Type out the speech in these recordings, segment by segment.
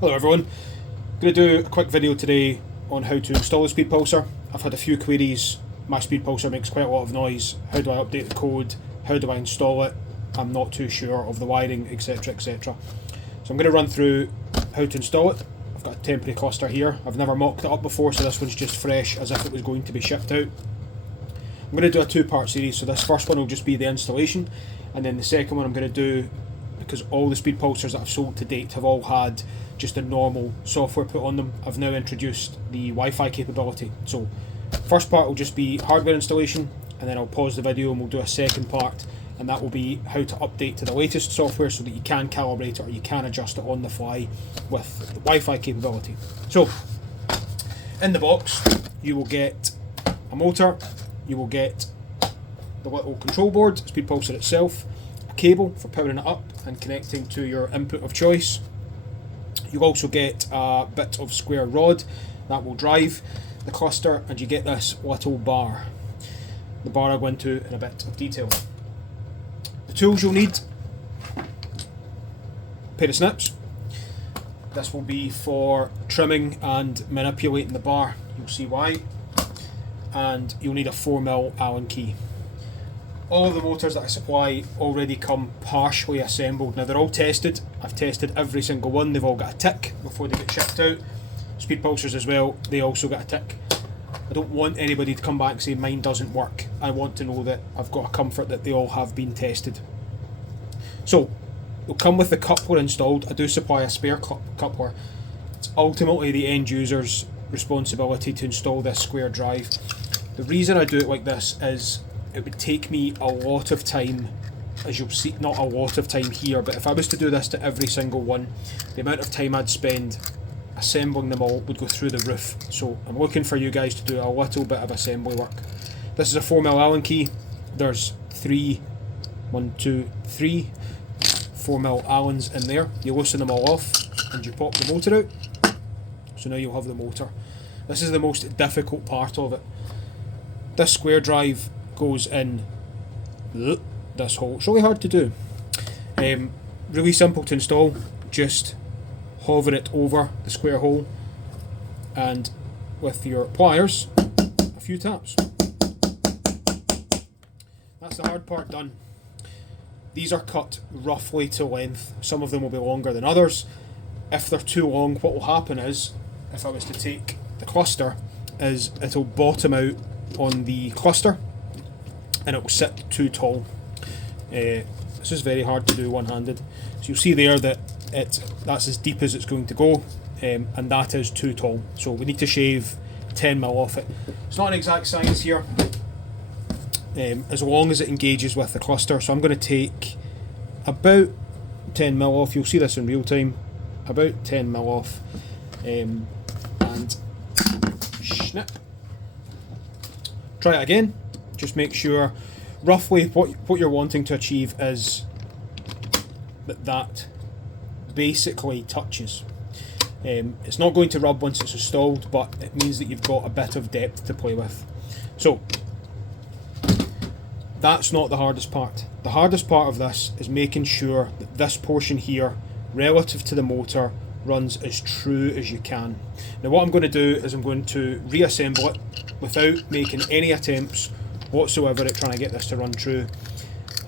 Hello everyone, I'm going to do a quick video today on how to install the SpeedPulser. I've had a few queries, my SpeedPulser makes quite a lot of noise, how do I update the code, how do I install it, I'm not too sure of the wiring, etc, etc. So I'm going to run through how to install it. I've got a temporary cluster here, I've never mocked it up before, so this one's just fresh as if it was going to be shipped out. I'm going to do a two-part series, so this first one will just be the installation, and then the second one I'm going to do, because all the SpeedPulsers that I've sold to date have all had just a normal software put on them, I've now introduced the Wi-Fi capability. So first part will just be hardware installation, and then I'll pause the video and we'll do a second part, and that will be how to update to the latest software so that you can calibrate it or you can adjust it on the fly with the Wi-Fi capability. So in the box you will get a motor, you will get the little control board, SpeedPulser itself, a cable for powering it up and connecting to your input of choice. You'll also get a bit of square rod that will drive the cluster, and you get this little bar. The bar I'll go into in a bit of detail. The tools you'll need: a pair of snips. This will be for trimming and manipulating the bar, you'll see why. And you'll need a 4mm Allen key. All of the motors that I supply already come partially assembled. Now they're all tested, I've tested every single one, they've all got a tick before they get shipped out. SpeedPulsers as well, they also got a tick. I don't want anybody to come back and say mine doesn't work. I want to know that I've got a comfort that they all have been tested. So, they'll come with the coupler installed. I do supply a spare coupler. It's ultimately the end user's responsibility to install this square drive. The reason I do it like this is it would take me a lot of time, as you'll see, not a lot of time here, but if I was to do this to every single one, the amount of time I'd spend assembling them all would go through the roof. So I'm looking for you guys to do a little bit of assembly work. This is a 4mm Allen key. There's three 4mm Allens in there. You loosen them all off and you pop the motor out. So now you'll have the motor. This is the most difficult part of it. This square drive goes in this hole. It's really hard to do. Really simple to install. Just hover it over the square hole and with your pliers a few taps. That's the hard part done. These are cut roughly to length. Some of them will be longer than others. If they're too long, what will happen is, if I was to take the cluster, is it'll bottom out on the cluster and it will sit too tall. This is very hard to do one-handed. So you'll see there that that's as deep as it's going to go, and that is too tall. So we need to shave 10mm off it. It's not an exact science here, as long as it engages with the cluster. So I'm going to take about 10mm off. You'll see this in real time. About 10mm off, and snip. Try it again. Just make sure roughly what you're wanting to achieve is that basically touches. It's not going to rub once it's installed, but it means that you've got a bit of depth to play with. So that's not the hardest part. The hardest part of this is making sure that this portion here relative to the motor runs as true as you can. Now what I'm going to do is I'm going to reassemble it without making any attempts whatsoever at trying to get this to run true,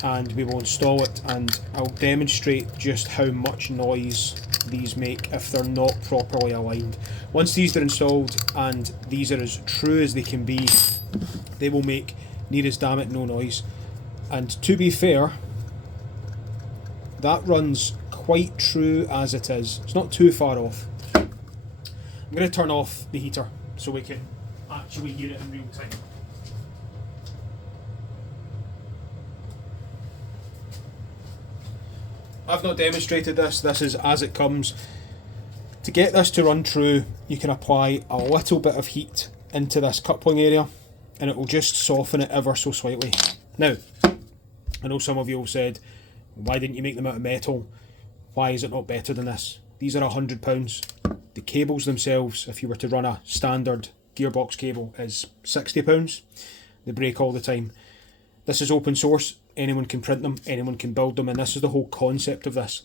and we will install it, and I'll demonstrate just how much noise these make if they're not properly aligned. Once these are installed and these are as true as they can be, they will make near as damn it no noise. And to be fair, that runs quite true as it is. It's not too far off. I'm going to turn off the heater so we can actually hear it in real time. I've not demonstrated this, this is as it comes. To get this to run true, you can apply a little bit of heat into this coupling area and it will just soften it ever so slightly. Now, I know some of you have said, why didn't you make them out of metal? Why is it not better than this? These are £100. The cables themselves, if you were to run a standard gearbox cable, is £60. They break all the time. This is open source, anyone can print them, anyone can build them, and this is the whole concept of this.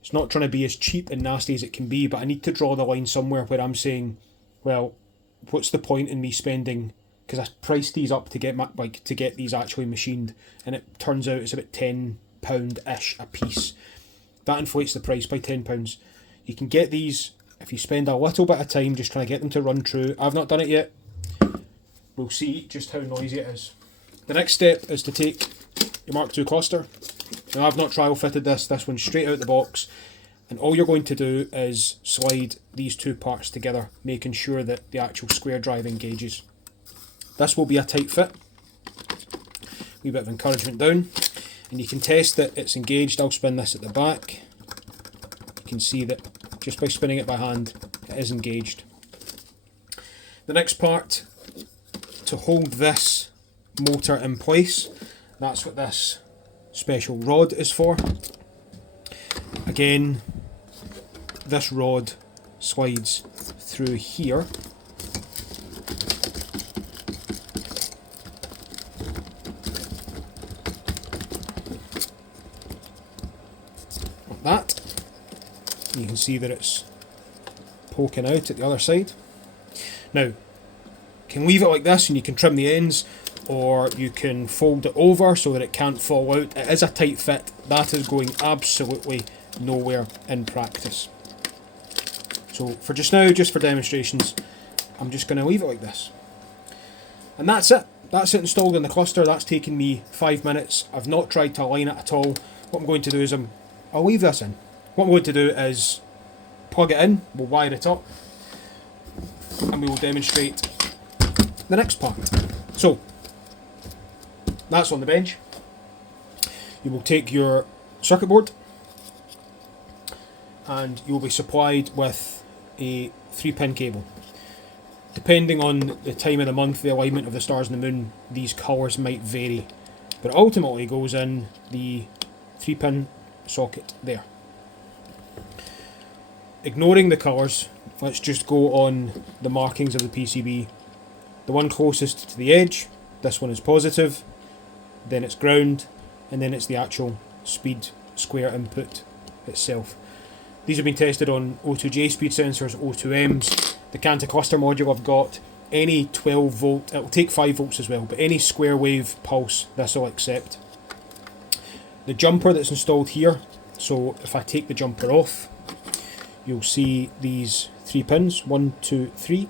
It's not trying to be as cheap and nasty as it can be, but I need to draw the line somewhere where I'm saying, well, what's the point in me spending, because I priced these up to get these actually machined, and it turns out it's about £10-ish a piece. That inflates the price by £10. You can get these if you spend a little bit of time just trying to get them to run true. I've not done it yet. We'll see just how noisy it is. The next step is to take your Mark II cluster. Now, I've not trial fitted this one's straight out the box, and all you're going to do is slide these two parts together, making sure that the actual square drive engages. This will be a tight fit. Wee bit of encouragement down, and you can test that it's engaged. I'll spin this at the back. You can see that just by spinning it by hand, it is engaged. The next part, to hold this motor in place, that's what this special rod is for. Again, this rod slides through here. Like that. You can see that it's poking out at the other side. Now, you can leave it like this and you can trim the ends, or you can fold it over so that it can't fall out. It is a tight fit. That is going absolutely nowhere in practice. So for just now, just for demonstrations, I'm just going to leave it like this. And that's it. That's it installed in the cluster. That's taken me 5 minutes. I've not tried to align it at all. What I'm going to do is I'll leave this in. What I'm going to do is plug it in, we'll wire it up, and we will demonstrate the next part. So, that's on the bench. You will take your circuit board and you will be supplied with a 3-pin cable. Depending on the time of the month, the alignment of the stars and the moon, these colours might vary, but it ultimately goes in the 3-pin socket there. Ignoring the colours, let's just go on the markings of the PCB. The one closest to the edge, this one is positive, then it's ground, and then it's the actual speed square input itself. These have been tested on O2J speed sensors, O2Ms. The Canta cluster module I've got, any 12 volt, it will take 5 volts as well, but any square wave pulse this will accept. The jumper that's installed here, so if I take the jumper off, you'll see these 3 pins, 1, 2, 3.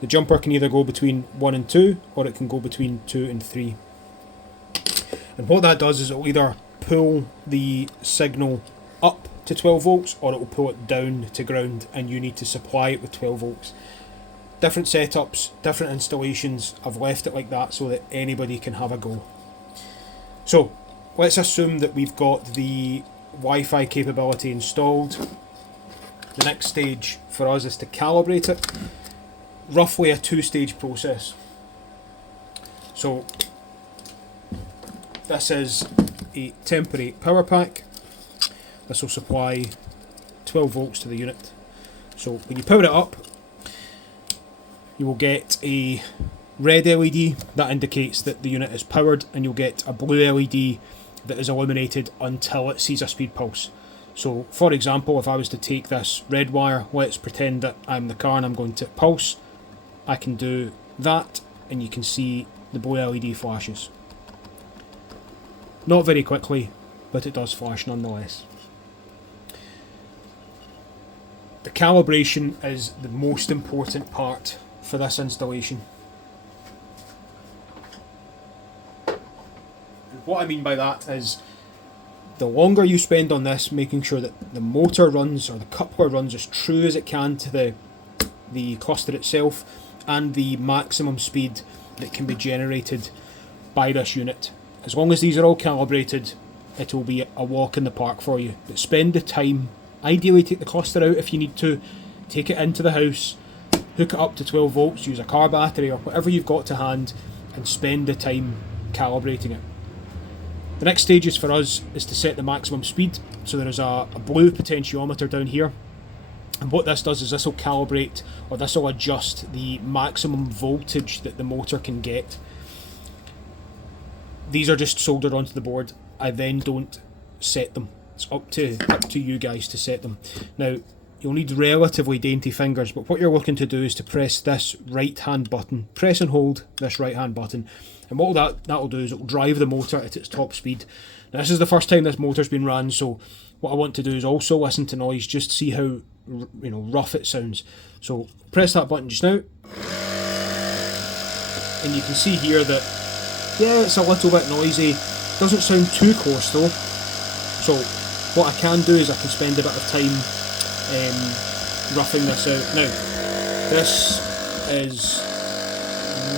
The jumper can either go between 1 and 2, or it can go between 2 and 3. And what that does is it will either pull the signal up to 12 volts, or it will pull it down to ground, and you need to supply it with 12 volts. Different setups, different installations. I've left it like that so that anybody can have a go. So, let's assume that we've got the Wi-Fi capability installed. The next stage for us is to calibrate it. Roughly a 2-stage process. So this is a temporary power pack. This will supply 12 volts to the unit. So when you power it up, you will get a red LED that indicates that the unit is powered, and you'll get a blue LED that is illuminated until it sees a speed pulse. So for example, if I was to take this red wire, let's pretend that I'm the car and I'm going to pulse, I can do that and you can see the blue LED flashes. Not very quickly, but it does flash nonetheless. The calibration is the most important part for this installation. What I mean by that is, the longer you spend on this, making sure that the motor runs, or the coupler runs as true as it can to the cluster itself, and the maximum speed that can be generated by this unit. As long as these are all calibrated, it will be a walk in the park for you. But spend the time, ideally take the cluster out if you need to, take it into the house, hook it up to 12 volts, use a car battery or whatever you've got to hand, and spend the time calibrating it. The next stage for us is to set the maximum speed. So there is a blue potentiometer down here, and what this does is this will calibrate, or this will adjust the maximum voltage that the motor can get. These are just soldered onto the board. I then don't set them. It's up to you guys to set them. Now, you'll need relatively dainty fingers, but what you're looking to do is to press this right hand button. Press and hold this right hand button, and what that'll do is it'll drive the motor at its top speed. Now, this is the first time this motor's been ran, so what I want to do is also listen to noise, just see how rough it sounds. So press that button just now, and you can see here that yeah, it's a little bit noisy. Doesn't sound too coarse though. So what I can do is I can spend a bit of time roughing this out. Now, this is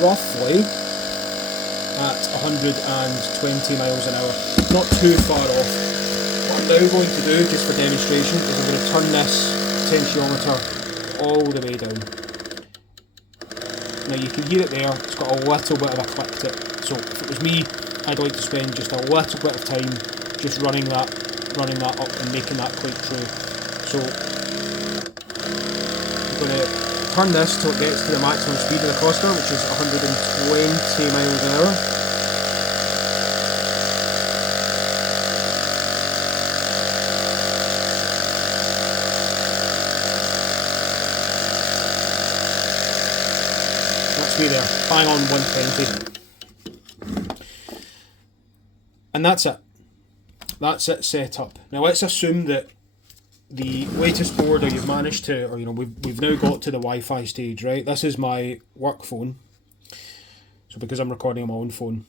roughly at 120 miles an hour, not too far off. What I'm now going to do, just for demonstration, is I'm going to turn this potentiometer all the way down. Now you can hear it there, it's got a little bit of a click to it. So if it was me, I'd like to spend just a little bit of time just running that up and making that quite true. So I'm going to turn this till it gets to the maximum speed of the cluster, which is 120 miles an hour. That's me there, bang on 120. And that's it. That's it set up. Now let's assume that the latest board, or you've managed to, or we've now got to the Wi-Fi stage, right? This is my work phone. So because I'm recording on my own phone,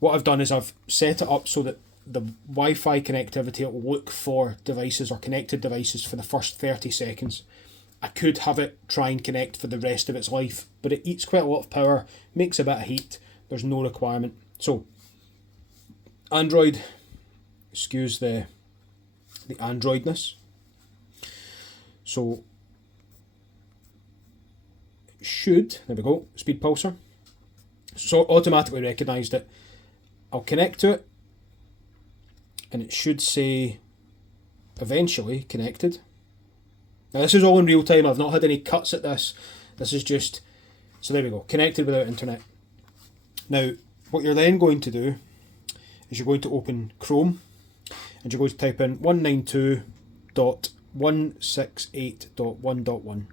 what I've done is I've set it up so that the Wi-Fi connectivity will look for devices or connected devices for the first 30 seconds. I could have it try and connect for the rest of its life, but it eats quite a lot of power, makes a bit of heat. There's no requirement. So Android, excuse the Androidness. So it should, there we go, SpeedPulser. So automatically recognised it. I'll connect to it, and it should say eventually connected. Now this is all in real time, I've not had any cuts at this. This is just, so there we go, connected without internet. Now what you're then going to do is you're going to open Chrome, and you're going to type in 192.168.1.1.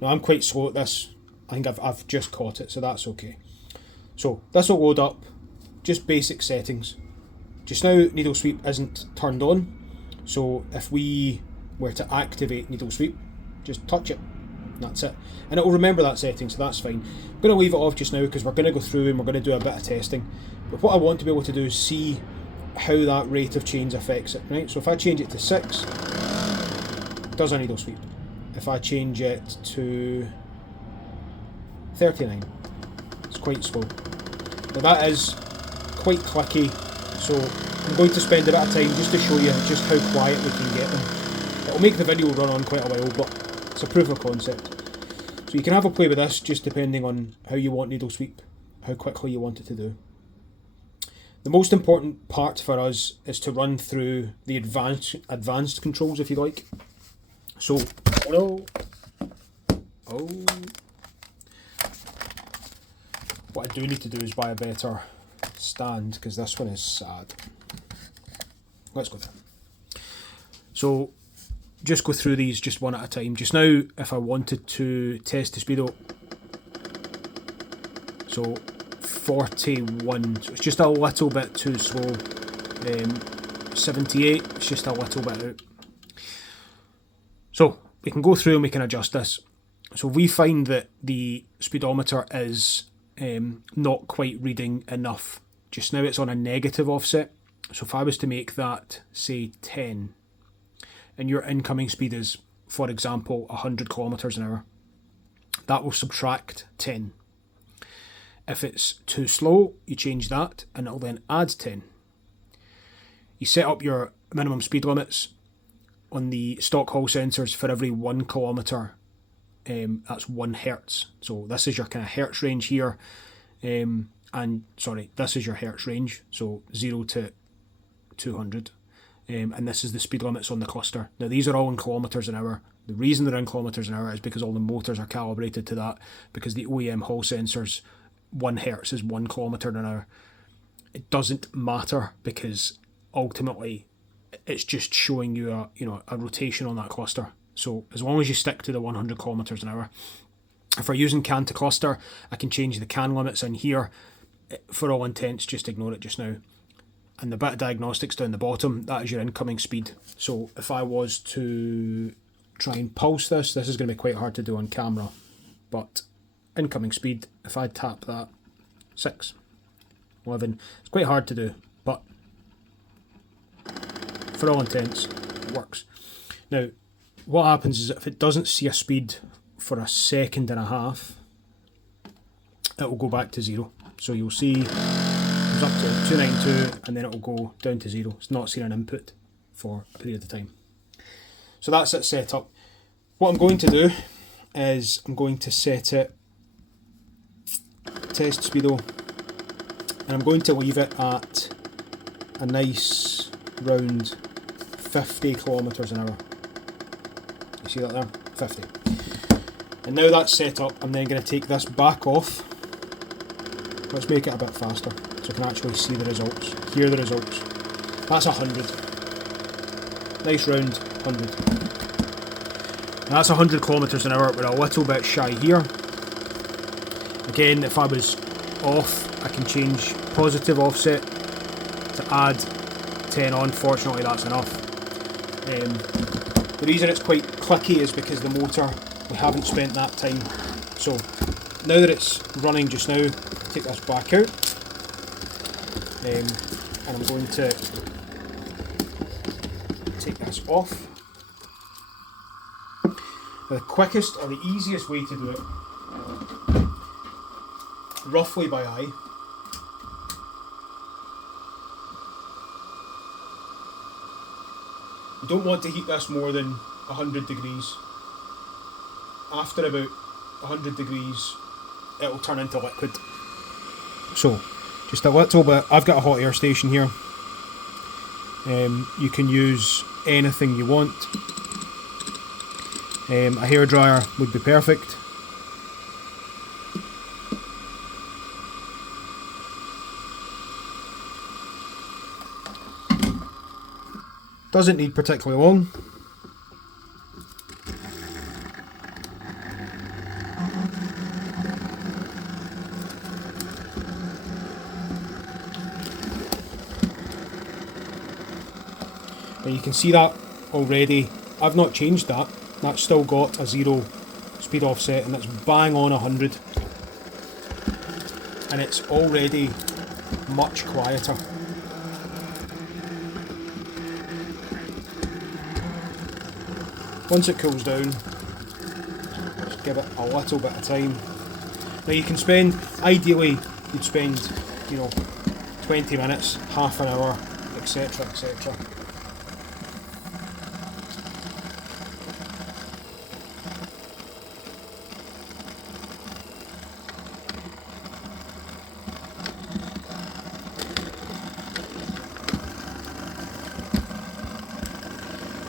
Now I'm quite slow at this. I think I've just caught it, so that's okay. So this will load up, just basic settings. Just now needle sweep isn't turned on, so if we were to activate needle sweep, just touch it, that's it. And it will remember that setting, so that's fine. I'm going to leave it off just now because we're going to go through and we're going to do a bit of testing. But what I want to be able to do is see how that rate of change affects it, right? So if I change it to 6, it does a needle sweep. If I change it to 39, it's quite slow. Now that is quite clicky, so I'm going to spend a bit of time just to show you just how quiet we can get them. It'll make the video run on quite a while, but it's a proof of concept. So you can have a play with this just depending on how you want needle sweep, how quickly you want it to do. The most important part for us is to run through the advanced controls, if you like. So, what I do need to do is buy a better stand, because this one is sad. Let's go through. So, just go through these just one at a time. Just now, if I wanted to test the speedo, so 41, so it's just a little bit too slow. 78, it's just a little bit out. So we can go through and we can adjust this. So we find that the speedometer is not quite reading enough. Just now it's on a negative offset. So if I was to make that, say, 10, and your incoming speed is, for example, 100 kilometers an hour, that will subtract 10. If it's too slow, you change that and it'll then add 10. You set up your minimum speed limits on the stock hall sensors for every 1 kilometre. That's 1 hertz. So this is your kind of hertz range here. This is your hertz range. So 0 to 200. And this is the speed limits on the cluster. Now these are all in kilometres an hour. The reason they're in kilometres an hour is because all the motors are calibrated to that, because the OEM hall sensors, 1 hertz is 1 kilometre an hour. It doesn't matter, because ultimately it's just showing you a rotation on that cluster. So as long as you stick to the 100 kilometers an hour. If we're using can to cluster, I can change the can limits in here. For all intents, just ignore it just now. And the bit of diagnostics down the bottom, that is your incoming speed. So if I was to try and pulse this is going to be quite hard to do on camera. But incoming speed, if I tap that, 6, 11, it's quite hard to do, but for all intents, it works. Now, what happens is if it doesn't see a speed for a second and a half, it will go back to 0. So you'll see it goes up to 292 and then it will go down to 0. It's not seeing an input for a period of time. So that's it set up. What I'm going to do is I'm going to set it test speedo, and I'm going to leave it at a nice round 50 kilometers an hour. You see that there? 50. And now that's set up, I'm then going to take this back off. Let's make it a bit faster so I can actually see the results, hear the results. That's 100. Nice round 100. Now that's 100 kilometers an hour. We're a little bit shy here. Again, if I was off, I can change positive offset to add 10 on. Fortunately, that's enough. The reason it's quite clicky is because the motor, we haven't spent that time. So now that it's running just now, take this back out, and I'm going to take this off. The quickest or the easiest way to do it, roughly by eye, you don't want to heat this more than 100 degrees. After about 100 degrees, it will turn into liquid. So, just a little bit. I've got a hot air station here. You can use anything you want. A hairdryer would be perfect. Doesn't need particularly long. Now you can see that already. I've not changed that. That's still got a 0 speed offset and it's bang on 100. And it's already much quieter. Once it cools down, just give it a little bit of time. Now you can spend, ideally you'd spend, 20 minutes, half an hour, etc, etc.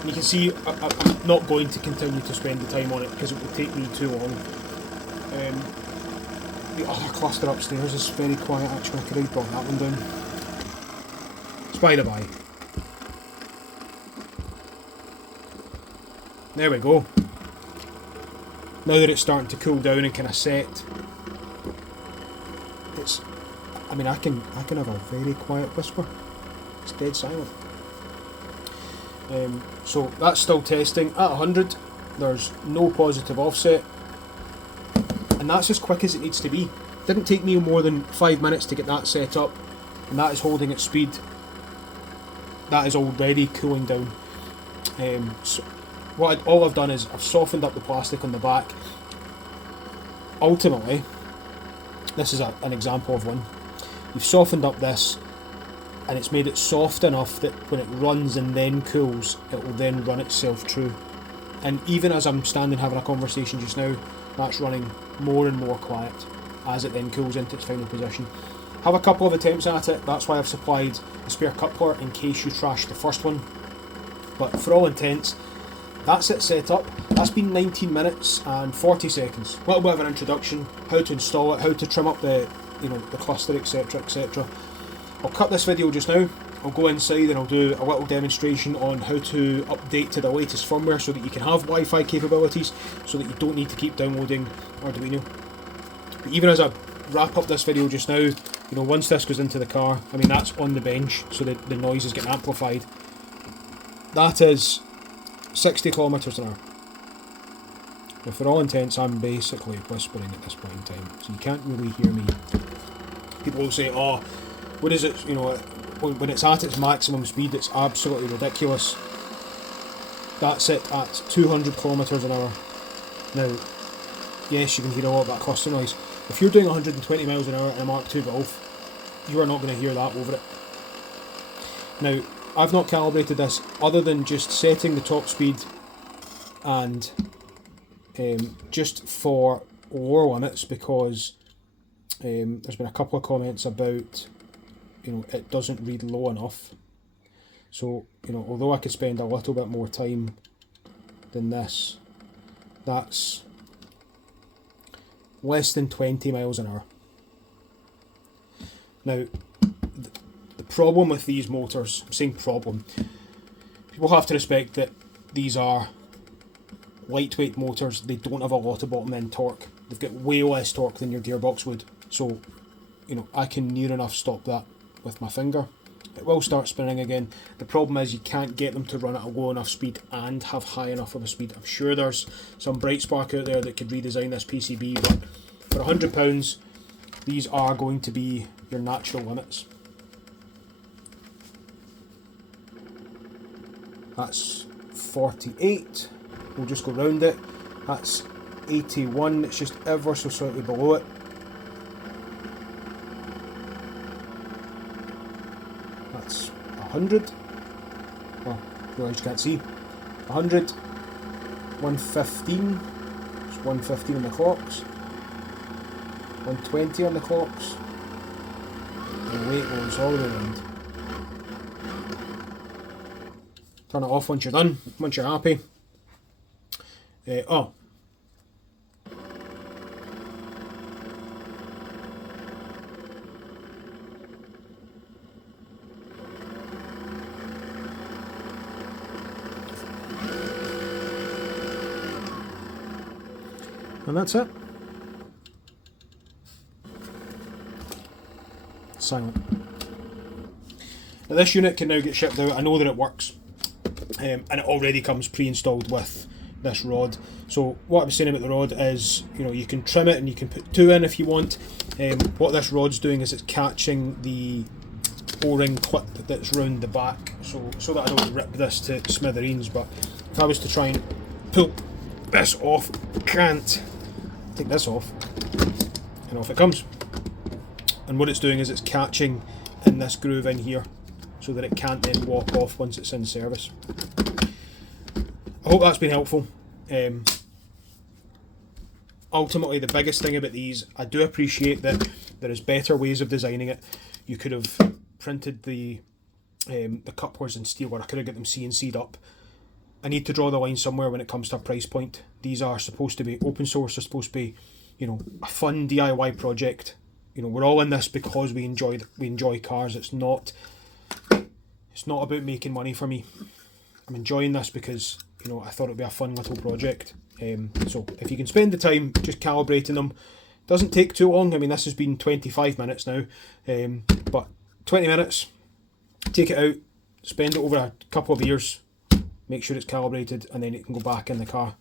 And you can see I'm not going to continue to spend the time on it because it will take me too long. The other cluster upstairs is very quiet actually. I could have brought that one down. It's by the by. There we go. Now that it's starting to cool down and kind of set, I can have a very quiet whisper. It's dead silent. So that's still testing at 100. There's no positive offset, and that's as quick as it needs to be. Didn't take me more than 5 minutes to get that set up, and that is holding its speed. That is already cooling down. So all I've done is I've softened up the plastic on the back. Ultimately, this is an example of one. You've softened up this, and it's made it soft enough that when it runs and then cools, it will then run itself true. And even as I'm standing having a conversation just now, that's running more and more quiet as it then cools into its final position. Have a couple of attempts at it. That's why I've supplied a spare coupler in case you trash the first one. But for all intents, that's it set up. That's been 19 minutes and 40 seconds. A little bit of an introduction, how to install it, how to trim up the cluster, etc, etc. I'll cut this video just now. I'll go inside and I'll do a little demonstration on how to update to the latest firmware so that you can have Wi-Fi capabilities, so that you don't need to keep downloading Arduino. But even as I wrap up this video just now, you know, once this goes into the car, I mean, that's on the bench, so the noise is getting amplified. That is 60 kilometers an hour. Now, for all intents, I'm basically whispering at this point in time, so you can't really hear me. People will say, oh, what is it, you know, when it's at its maximum speed, it's absolutely ridiculous. That's it at 200 kilometers an hour. Now, yes, you can hear a lot of that cluster noise. If you're doing 120 miles an hour in a Mark II Golf, you are not going to hear that over it. Now, I've not calibrated this other than just setting the top speed and just for lower limits, because there's been a couple of comments about, you know, it doesn't read low enough. So, you know, although I could spend a little bit more time than this, that's less than 20 miles an hour. Now, the problem with these motors, I'm saying problem, people have to respect that these are lightweight motors. They don't have a lot of bottom end torque. They've got way less torque than your gearbox would. So, you know, I can near enough stop that with my finger. It will start spinning again. The problem is you can't get them to run at a low enough speed and have high enough of a speed. I'm sure there's some bright spark out there that could redesign this PCB, but for £100, these are going to be your natural limits. That's 48. We'll just go round it. That's 81. It's just ever so slightly below it. That's 100. Well, realize you can't see. 100. 115. It's 115 on the clocks. 120 on the clocks. And weight goes all the way around. Turn it off once you're done, once you're happy. Oh. And that's it. Silent. Now this unit can now get shipped out. I know that it works. And it already comes pre-installed with this rod. So what I was saying about the rod is, you know, you can trim it and you can put two in if you want. What this rod's doing is it's catching the O-ring clip that's round the back, so that I don't rip this to smithereens. But if I was to try and pull this off, I can't. Take this off, and off it comes. And what it's doing is it's catching in this groove in here, so that it can't then walk off once it's in service. I hope that's been helpful. Ultimately, the biggest thing about these, I do appreciate that there is better ways of designing it. You could have printed the couplers in steel, or I could have got them CNC'd up. I need to draw the line somewhere when it comes to a price point. These are supposed to be open source. They're supposed to be, you know, a fun DIY project. You know, we're all in this because we enjoy cars. It's not about making money for me. I'm enjoying this because, you know, I thought it'd be a fun little project. So if you can spend the time just calibrating them, doesn't take too long. I mean, this has been 25 minutes now, but 20 minutes, take it out, spend it over a couple of years, make sure it's calibrated, and then it can go back in the car.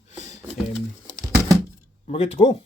We're good to go.